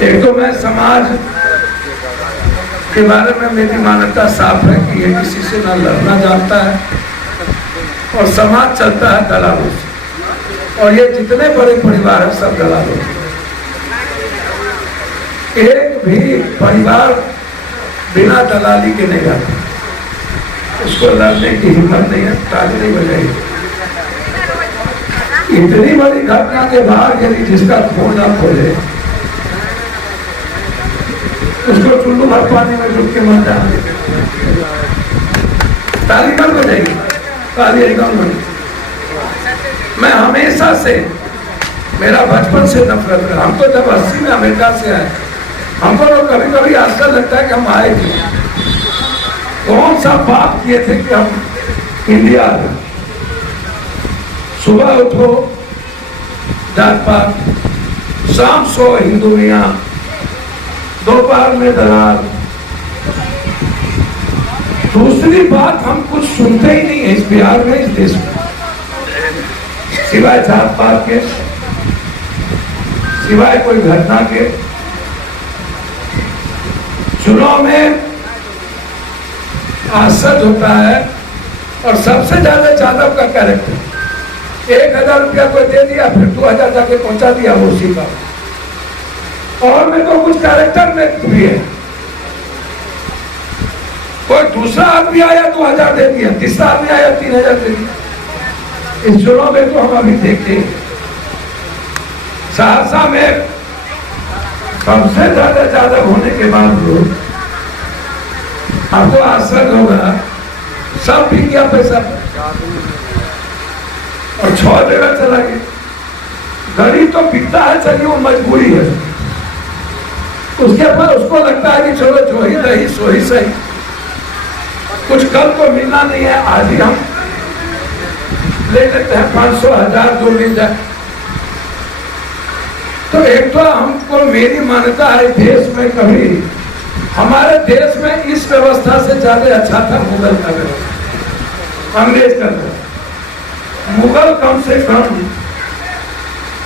एक तो मैं समाज के बारे में मेरी मान्यता साफ है कि ये किसी से ना लड़ना जानता है और समाज चलता है दलालों से, और ये जितने बड़े परिवार हैं सब दलालों से। एक भी परिवार बिना दलाली के नहीं रहता, उसको लड़ने की हिम्मत नहीं है, ताली नहीं बजाएगी। इतनी बड़ी घटना के बाद यदि जिसका खून ना खोले उसको चुल्लू भर पानी में डूब के मर जाए, ताली कब बजाएगी? ताली एकदम नहीं। मैं हमेशा से, मेरा बचपन से नफरत है। हम तो जब 80 में अमेरिका से आए, हमको तो कभी कभी आश्चर्य लगता है कि हम आए थे, कौन सा पाप किए थे कि हम इंडिया में। सुबह उठो जात पात, शाम सो हिंदू मियाँ, दोपहर में दलाल। दूसरी बात, हम कुछ सुनते ही नहीं है इस बिहार में, इस देश में, सिवाय जात पात के, सिवाय कोई घटना के। चुनाव में आश्चर्य होता है, और सबसे ज्यादा यादव का कैरेक्टर। 1000 रुपया कोई दे दिया, फिर 2000 जाके पहुंचा दिया वो उसी का। और में तो कुछ कैरेक्टर में भी है, कोई दूसरा आदमी आया 2000 दे दिया, तीसरा आदमी आया 3000 दे दिया। इस चुनाव में तो हम अभी देखते हैं, सहरसा में सबसे ज्यादा होने के बावजूद आपको आश्चर्य होगा, सब भी किया पैसा और 6 जगह चला गया। गरीब तो बिकता है, चलिए वो मजबूरी है, उसके बाद उसको लगता है कि चलो जो ही रही सो ही सही, कुछ कल को मिलना नहीं है, आज ही हम ले लेते हैं 500 1000 जो मिल जाए। तो एक तो हमको, मेरी मान्यता है देश में कभी, हमारे देश में इस व्यवस्था से ज्यादा अच्छा था मुगल का व्यवस्था, अंग्रेज का व्यवस्था। मुगल कम से कम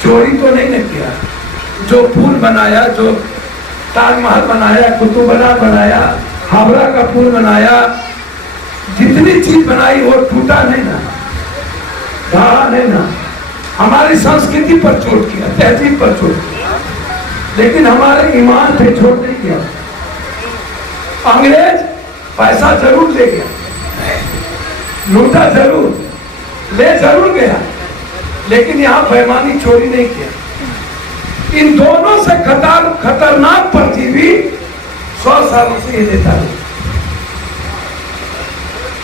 चोरी तो नहीं न किया, जो पुल बनाया, जो ताजमहल बनाया, कुतुब मीनार बनाया, हावड़ा का पुल बनाया, जितनी चीज बनाई वो टूटा नहीं ना, ढहा नहीं ना। हमारी संस्कृति पर चोट किया, तहजीब पर चोट किया, लेकिन हमारे ईमान पे चोट नहीं किया। अंग्रेज पैसा जरूर ले गया, लूटा जरूर, ले जरूर गया, लेकिन यहाँ बेईमानी चोरी नहीं किया। इन दोनों से खतरनाक परजीवी 100 सालों से ये देता है।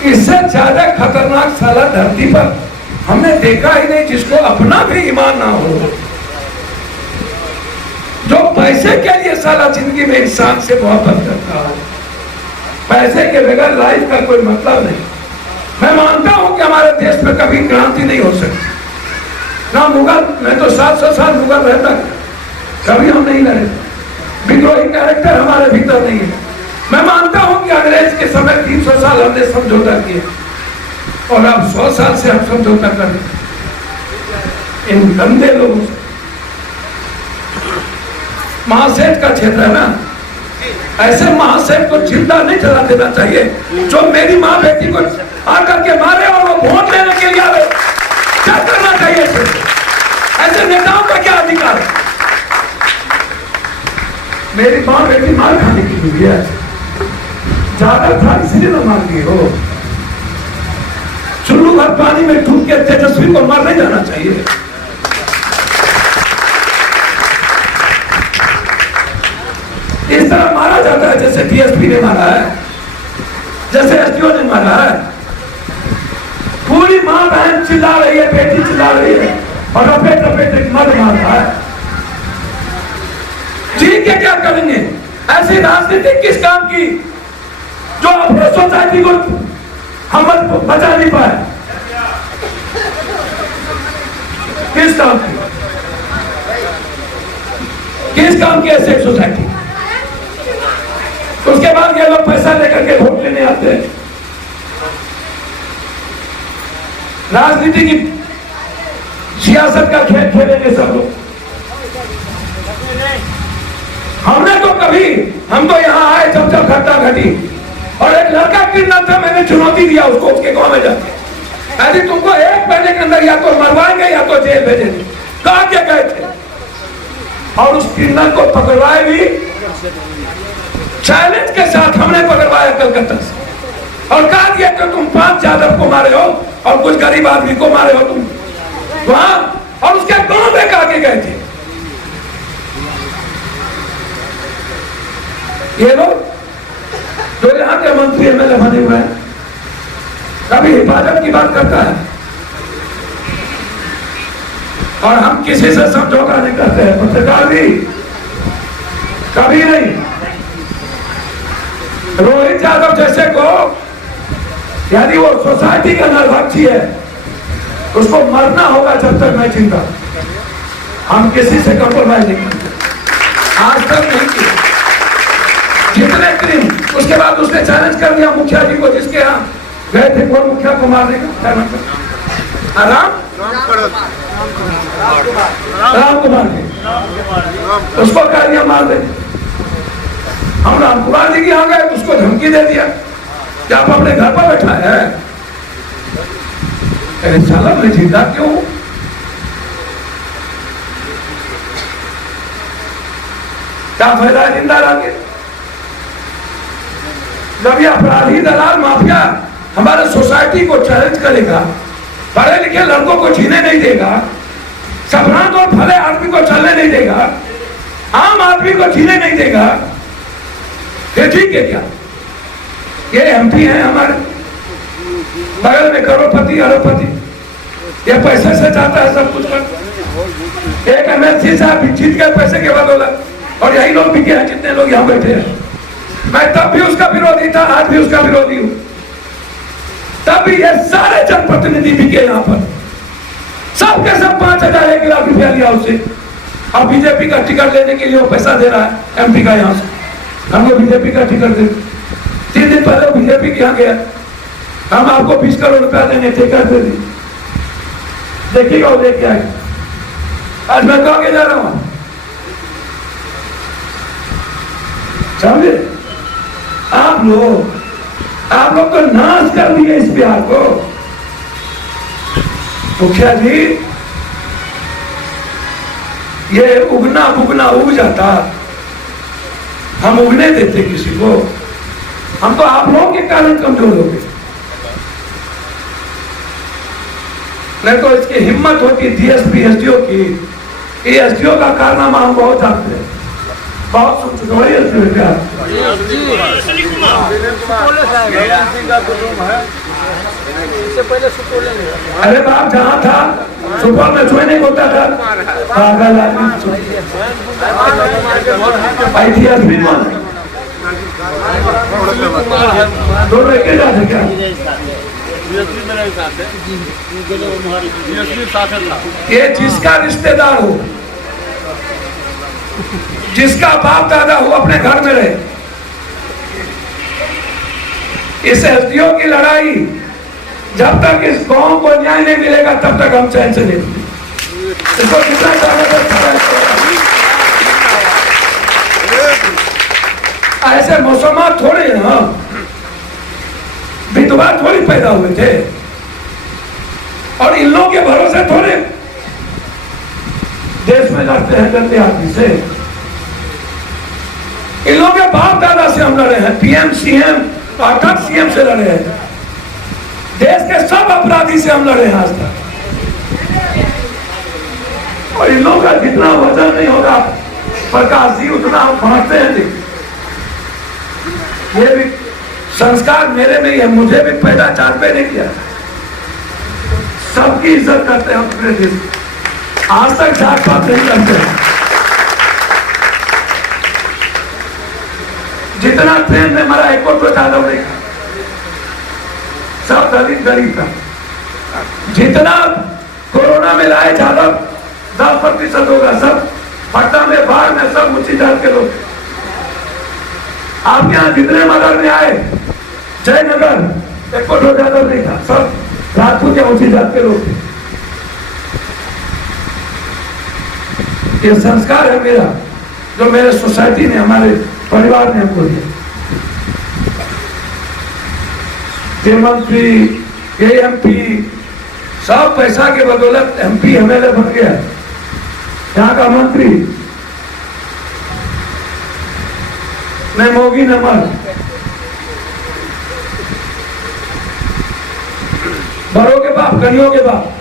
इससे ज्यादा खतरनाक साला धरती पर हमने देखा ही नहीं, जिसको अपना भी ईमान ना हो, जो पैसे के लिए साला जिंदगी में इंसान से मोहब्बत करता है। पैसे के बगैर लाइफ का कोई मतलब नहीं। मैं मानता हूं कि हमारे देश में कभी क्रांति नहीं हो सकती, ना मुगल, मैं तो 700 साल मुगल रहता, कभी हम नहीं लड़े, विद्रोही कैरेक्टर हमारे भीतर नहीं है। मैं मानता हूं कि अंग्रेज के समय 300 साल हमने समझौता किया, और अब 100 साल से हम समझौता कर रहे इन गंदे लोगों से। महासेठ का क्षेत्र है ना, ऐसे महासेठ को जिंदा नहीं चला देना चाहिए, जो मेरी माँ बेटी को आकर के मारे और वो वोट लेने के लिए आए। क्या करना चाहिए? ऐसे नेताओं का क्या अधिकार है? मेरी माँ बेटी मार खाने की हुई है, ज्यादा था इसलिए ना मार गई हो। चुल्लू भर पानी में डूब के तेजस्वी को मारने जाना चाहिए। इस तरह मारा जाता है जैसे डीएसपी ने मारा है, जैसे एसडीओ ने मारा है। पूरी माँ बहन चिल्ला रही है, बेटी चिल्ला रही है, और लपेट लपेट मर मार रहा है। ठीक है, क्या करेंगे? ऐसी राजनीति किस काम की, जो अपने सोसाइटी को हम बचा नहीं पाए? किस काम की, किस काम की ऐसी सोसाइटी? उसके बाद ये लोग पैसा लेकर के वोट लेने आते हैं। राजनीति की सियासत का खेल खेलेंगे सब लोग। कभी हम तो यहाँ आए जब जब घटना घटी और एक लड़का किडनैप था, मैंने चुनौती दिया उसको उसके गांव में जाके, यदि तुमको 1 महीने के अंदर या तो मरवाएंगे या तो जेल भेजेंगे। कहा क्या गए थे और उस किडनैप को पकड़वाए भी चैलेंज के साथ हमने पकड़वाया कलकत्ता से और कहा दिया कि तुम 5 यादव को मारे हो और कुछ गरीब आदमी को मारे हो तुम वहां, और उसके गांव में कहा के गए थे। ये लोग जो यहाँ के मंत्री एमएलए बने हुए हैं, कभी हिफाजत की बात करता है और हम किसी से समझौता नहीं करते हैं, पत्रकार भी कभी नहीं। रोहित यादव जैसे को यदि वो सोसाइटी का निर्भक्षी है उसको मरना होगा जब तक मैं जिंदा। हम किसी से कंप्रोमाइज नहीं करते, आज तक नहीं किया। जितने क्रीम उसके बाद उसने चैलेंज कर दिया मुखिया जी को, जिसके यहाँ गए थे कौन मुखिया को मारने का, राम कुमार जी, उसको कह दिया मार दे। हम राम कुमार जी के यहाँ गए, उसको धमकी दे दिया कि आप अपने घर पर बैठा है। अरे साला मैं जिंदा क्यों? क्या फायदा है जिंदा रह के? जब ये अपराधी दलाल माफिया हमारे सोसाइटी को चैलेंज करेगा, पढ़े लिखे लड़कों को जीने नहीं देगा, संभ्रांत और भले आदमी को चलने नहीं देगा, आम आदमी को जीने नहीं देगा, ये ठीक है क्या? ये एमपी हैं हमारे बगल में, करोड़पति अरबपति, ये पैसे से चाहता है सब कुछ कर। एक एमएलसी साहब जीत गए पैसे के बदौलत, और यही लोग बिके हैं जितने लोग यहाँ बैठे हैं। मैं तब भी उसका विरोधी था, आज भी उसका विरोधी हूं। तब भी ये सारे जनप्रतिनिधि बिके यहाँ पर, सबके सब 5,000 1 लाख रुपया लिया उससे, और बीजेपी का टिकट लेने के लिए वो पैसा दे रहा है एमपी का। यहाँ से हमको बीजेपी का टिकट दे, 3 दिन पहले बीजेपी के यहाँ गया, हम आपको 20 करोड़ रुपया देंगे, टिकट दे दी, देखिएगा वो लेके आए। आज मैं कहा के जा रहा हूं, समझे? आप लोग तो नाश कर दिए इस बिहार को। मुखिया जी, ये उगना बुगना उग जाता, हम उगने देते किसी को? हम तो आप लोगों के कारण कमजोर हो गए। नहीं तो इसकी हिम्मत होती डीएसपी एसडीओ की, एसडीओ का कारनामा हम बहुत जानते हैं, बहुत सुन चुके हैं। अरे बाप जहाँ था सुपौल में छुए नहीं होता था, पागल आदमी दोनों एक जाते क्या? ये जिसका रिश्तेदार हो, जिसका बाप दादा हो, अपने घर में रहे। इस एसडीओ की लड़ाई जब तक इस गांव को न्याय नहीं मिलेगा तब तक हम चैन से नहीं। इसको कितना ऐसे मौसम थोड़े ना, विधवा थोड़ी पैदा हुए थे, और इन लोगों के भरोसे थोड़े देश में लड़ते हैं गंदे आदमी से। इन लोगों के बाप दादा से हम लड़े हैं, पीएम सीएम अटक सीएम से लड़े हैं, देश के सब अपराधी से हम लड़े हैं आज तक। और इन लोगों का जितना वजन नहीं होगा प्रकाश जी, उतना हम बांटते हैं। ये भी संस्कार मेरे में ही है, मुझे भी पैदा चार पे नहीं किया। सबकी इज्जत करते हैं अपने देश, आज तक जात पात नहीं करते। जितना ट्रेन में मरा एक को यादव नहीं खा, सब दलित गरीब था। जितना कोरोना में लाए यादव 10% होगा, सब पटना में बाढ़ में सब ऊंची जात के लोग। आप यहाँ जितने मगर में आए जयनगर एक को यादव नहीं था, सब राजपूत या ऊंची जात के लोग थे। ये संस्कार है मेरा, जो मेरे सोसाइटी ने हमारे परिवार ने हमको दिया। ये मंत्री, ये एमपी, सब पैसा के बदौलत एमपी एमएलए बन गया, यहाँ का मंत्री न मोगी न मर, बड़ों के बाप, कनियों के बाप,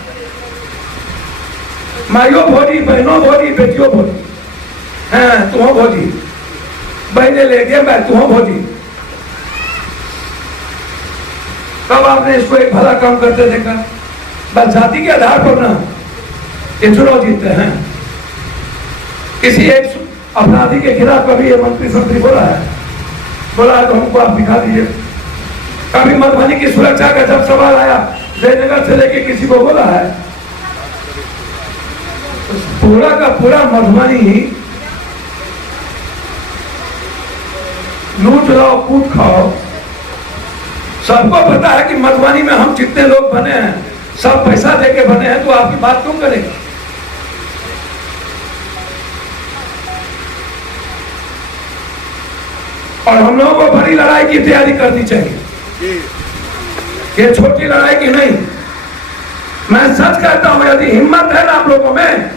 माइयों भोजी, बहनों भोजी, बेटियों भोजी, हैं तुम भोजी, बहने ले गए मैं तुम भोजी। कब आपने इसको एक भला काम करते देखा? बस जाति के आधार पर ना ये चुनाव जीतते हैं। किसी एक अपराधी के खिलाफ कभी ये मंत्री संतरी बोला है तो हमको आप दिखा दीजिए। कभी मधुबनी की सुरक्षा का जब सवाल आया, जयनगर से लेके किसी को बोला है? पूरा का पूरा मधुबनी लूट लो, कूट खाओ। सबको पता है कि मधुबनी में हम जितने लोग बने हैं सब पैसा देके बने हैं, तो आपकी बात क्यों करेंगे? और हम लोगों को बड़ी लड़ाई की तैयारी करनी चाहिए, ये छोटी लड़ाई की नहीं। मैं सच कहता हूं, यदि हिम्मत है ना आप लोगों में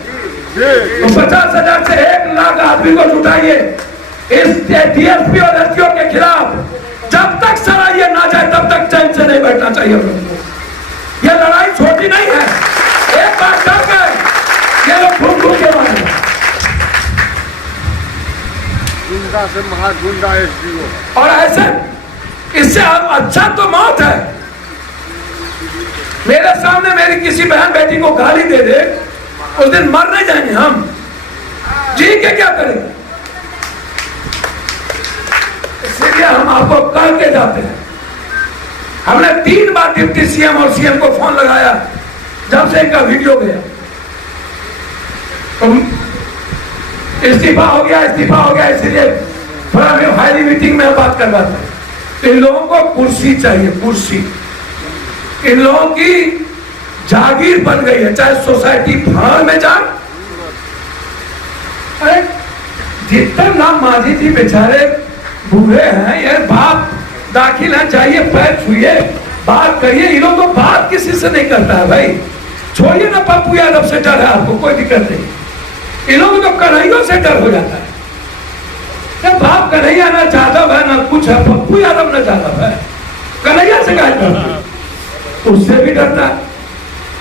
तो 50,000 से 1 लाख आदमी को जुटाइए इस डीएसपी और एसपीओ के खिलाफ। जब तक सराय ना जाए तब तक चैन से नहीं बैठना चाहिए हम लोगों को। यह लड़ाई छोटी नहीं है, एक बार डर गए ये लोग घूम घूम के मारेंगे। गुंडा से महागुंडा एसपीओ, और ऐसे इससे अच्छा तो मौत है। मेरे सामने मेरी किसी बहन बेटी को गाली दे दे, उस दिन मर नहीं जाएंगे हम, जी के क्या करेंगे? इसलिए हम आपको कह के जाते हैं। हमने 3 बार डिप्टी सीएम और सीएम को फोन लगाया जब से इनका वीडियो गया। तो इस्तीफा हो गया, इसलिए थोड़ा हाईली मीटिंग में बात करवाते हैं। तो इन लोगों को कुर्सी चाहिए, कुर्सी। इन लोगों की जागीर बन गई है, चाहे सोसाइटी भाड़ में जाए। अरे जितने नाम मांझी जी बेचारे बूढ़े हैं, यार बाप दाखिल है, जाइए पैर छुइए, बात करिए। इन लोग तो बात किसी से नहीं करता है भाई। छोड़िए ना, पप्पू यादव से डर है आपको, कोई दिक्कत नहीं। इन लोगों तो कन्हैया से डर हो जाता है। जब बाप कन्हैया ना जादव है ना कुछ है, पप्पू यादव ना जादव है, कन्हैया से क्या डरता? उससे भी डरता है।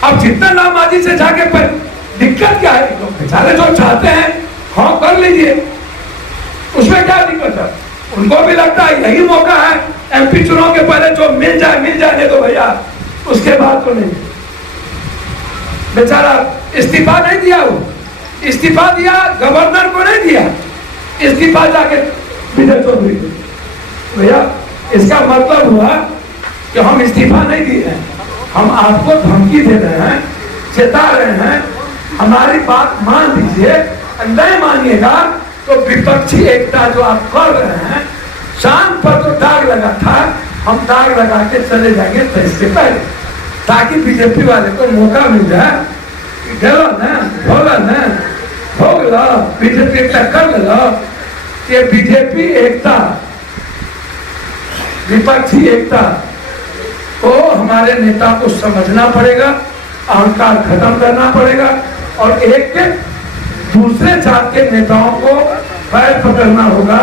अब जितना नामाजी से जाके पर दिक्कत क्या है? बेचारे जो चाहते हैं हाँ कर लीजिए, उसमें क्या दिक्कत है? उनको भी लगता है यही मौका है, एमपी चुनाव के पहले जो मिल जाए तो भैया, उसके बाद तो नहीं। बेचारा इस्तीफा नहीं दिया, वो इस्तीफा दिया गवर्नर को नहीं दिया, इस्तीफा जाके विजय चौधरी को। भैया इसका मतलब हुआ कि हम इस्तीफा नहीं दिए हैं, हम आपको धमकी दे रहे हैं, चेता रहे हैं, हमारी बात मान लीजिए। नहीं मानिएगा तो विपक्षी एकता जो आप कर रहे हैं, शांत पर तो दाग लगा था, हम दाग लगा के चले जाएंगे इससे पहले, ताकि बीजेपी वाले को मौका मिल जाए। गलो ना भोला ना भोगला, बीजेपी एकता कर लो। ये बीजेपी एकता, विपक्षी एकता को हमारे नेता को समझना पड़ेगा, अहंकार खत्म करना पड़ेगा और एक दूसरे जात के नेताओं को पैर पकड़ना होगा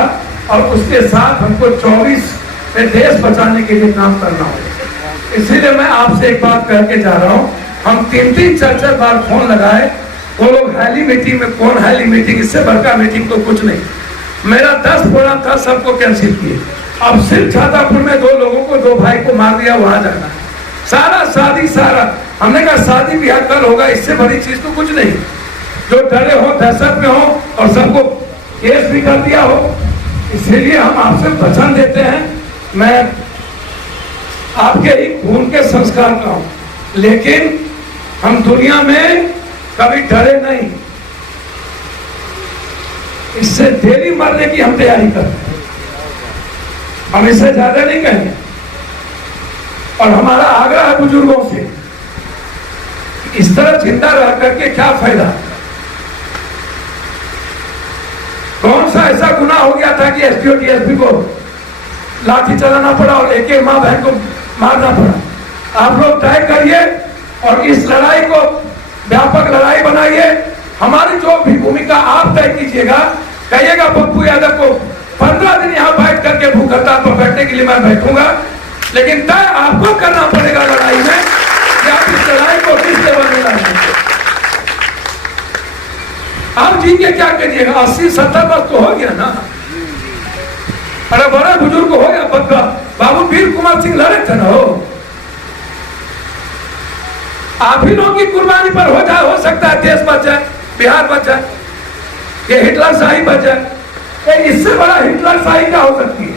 और उसके साथ हमको 24 में देश बचाने के लिए काम करना होगा। इसीलिए मैं आपसे एक बात कह के जा रहा हूँ, हम 3-3 4-4 बार फोन लगाए, वो लोग हाईली मीटिंग में, कौन हाईली मीटिंग, इससे बड़का मीटिंग तो कुछ नहीं। मेरा 10 प्रोग्राम था, सबको कैंसिल किए। अब सिर्फ छातापुर में 2 लोगों को, 2 भाई को मार दिया, वहां जाना है। सारा शादी, सारा हमने कहा शादी ब्याह कल होगा, इससे बड़ी चीज तो कुछ नहीं। जो डरे हो, दहशत में हो और सबको केस भी कर दिया हो, इसीलिए हम आपसे वचन देते हैं। मैं आपके ही खून के संस्कार का हूं, लेकिन हम दुनिया में कभी डरे नहीं। इससे देरी मरने की हम तैयारी करते हैं, हम इससे ज्यादा नहीं कहेंगे। और हमारा आग्रह है बुजुर्गों से, इस तरह जिंदा रह करके क्या फायदा। कौन सा ऐसा गुनाह हो गया था कि एसपी और डीएसपी को लाठी चलाना पड़ा और एक एक माँ बहन को मारना पड़ा? आप लोग तय करिए और इस लड़ाई को व्यापक लड़ाई बनाइए। हमारी जो भी भूमिका आप तय कीजिएगा, कहिएगा पप्पू यादव को 15 दिन यहाँ बैठ करके भूख हड़ताल पर बैठने के लिए मैं बैठूंगा, लेकिन तय आपको करना पड़ेगा लड़ाई में कि आप इस लड़ाई को किस लेवल में लाएंगे। आप जी के क्या करिएगा? 80-70 वर्ष तो हो गया ना। अरे बड़े बुजुर्ग हो या बच्चा, बाबू वीर कुमार सिंह लड़े थे ना हो। आप ही लोगों की कुर्बानी पर हो सकता है देश बच जाए, बिहार बच जाए, ये हिटलर शाही बच जाए। इससे बड़ा हिटलर शाही क्या हो सकती है?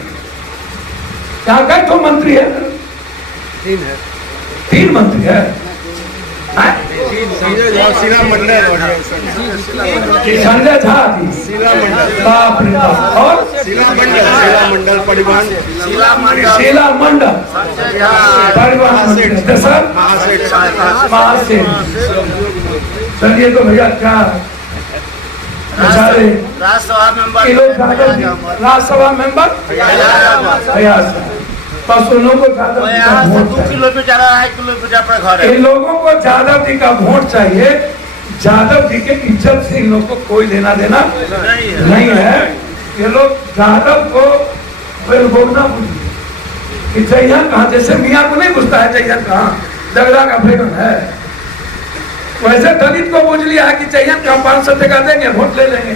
यहाँ कई तो मंत्री है? 3 मंत्री है। संजय झा शीला मंडल संजय झा जी, बाप रे बाप। और शीला मंडल परिवहन शीला मंडल परिवहन मंत्री सर महासेठ। चलिए तो भैया क्या बेचारे राज्यसभा मेंबर राज्यसभा मेंबर फयाज, बस उन लोगों को जादव जी का वोट 2 चाहिए। किलोमीटर 2.5 किलोमीटर पर घर है। इन लोगों को जादव जी का वोट चाहिए। जादव जी के इज्जत से इन लोगों को कोई लेना देना नहीं है। ये लोग जादव को बेलबोगना बुझे कि जयहन कहाँ, जैसे मियाँ को नहीं पूछता है जयहन कहाँ, दगड़ा का फेगन है, वैसे दलित को बुझ लिया है कि जयहन का 500 टका देंगे वोट ले लेंगे।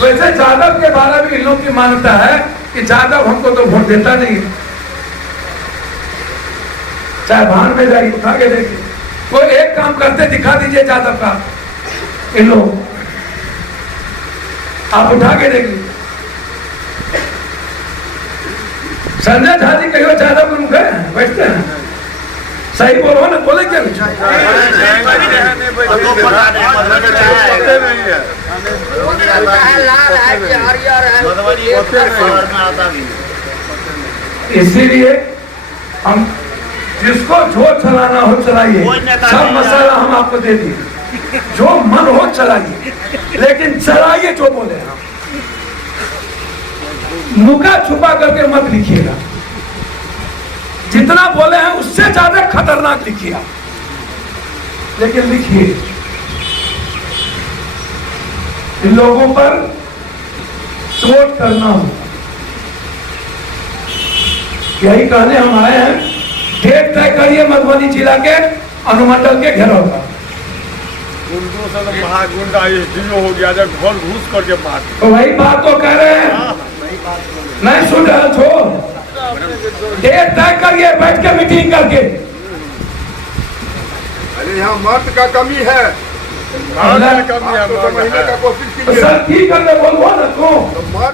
वैसे जादव के बारे में इन लोगों की मान्यता है कि जादव हमको तो वोट देता नहीं है। चाहे भान में जाइए, उठा के देखिए, कोई एक काम करते दिखा दीजिए जादव का, इन लोग आप उठा के देखिए। संजय झा जी कहियो जादव को मुखे बैठते हैं, सही बोलो ना, बोले क्या? इसीलिए हम जिसको जो चलाना हो चलाइए, सब मसाला हम आपको दे दिए, जो मन हो चलाइए, लेकिन चलाइए जो बोले हम। नुका छुपा करके मत लिखिएगा, जितना बोले हैं उससे ज्यादा खतरनाक लिखिए, लेकिन लिखिए। इन लोगों पर चोट करना हो, यही कहने हम आए हैं। डेट तय करिए मधुबनी जिला के अनुमंडल के घेराव का। गुंडों से तो महागुंडा एसडीओ हो गया, जब घर घुस करके मार। तो वही बात तो कह रहे हैं, नहीं सुन रहे छो। डेट तय करिए बैठ के मीटिंग करके। अरे यहाँ मर्द का कमी है, मर्द का कमी है, तो सर ठीक करके बोलवा ना, क्यों?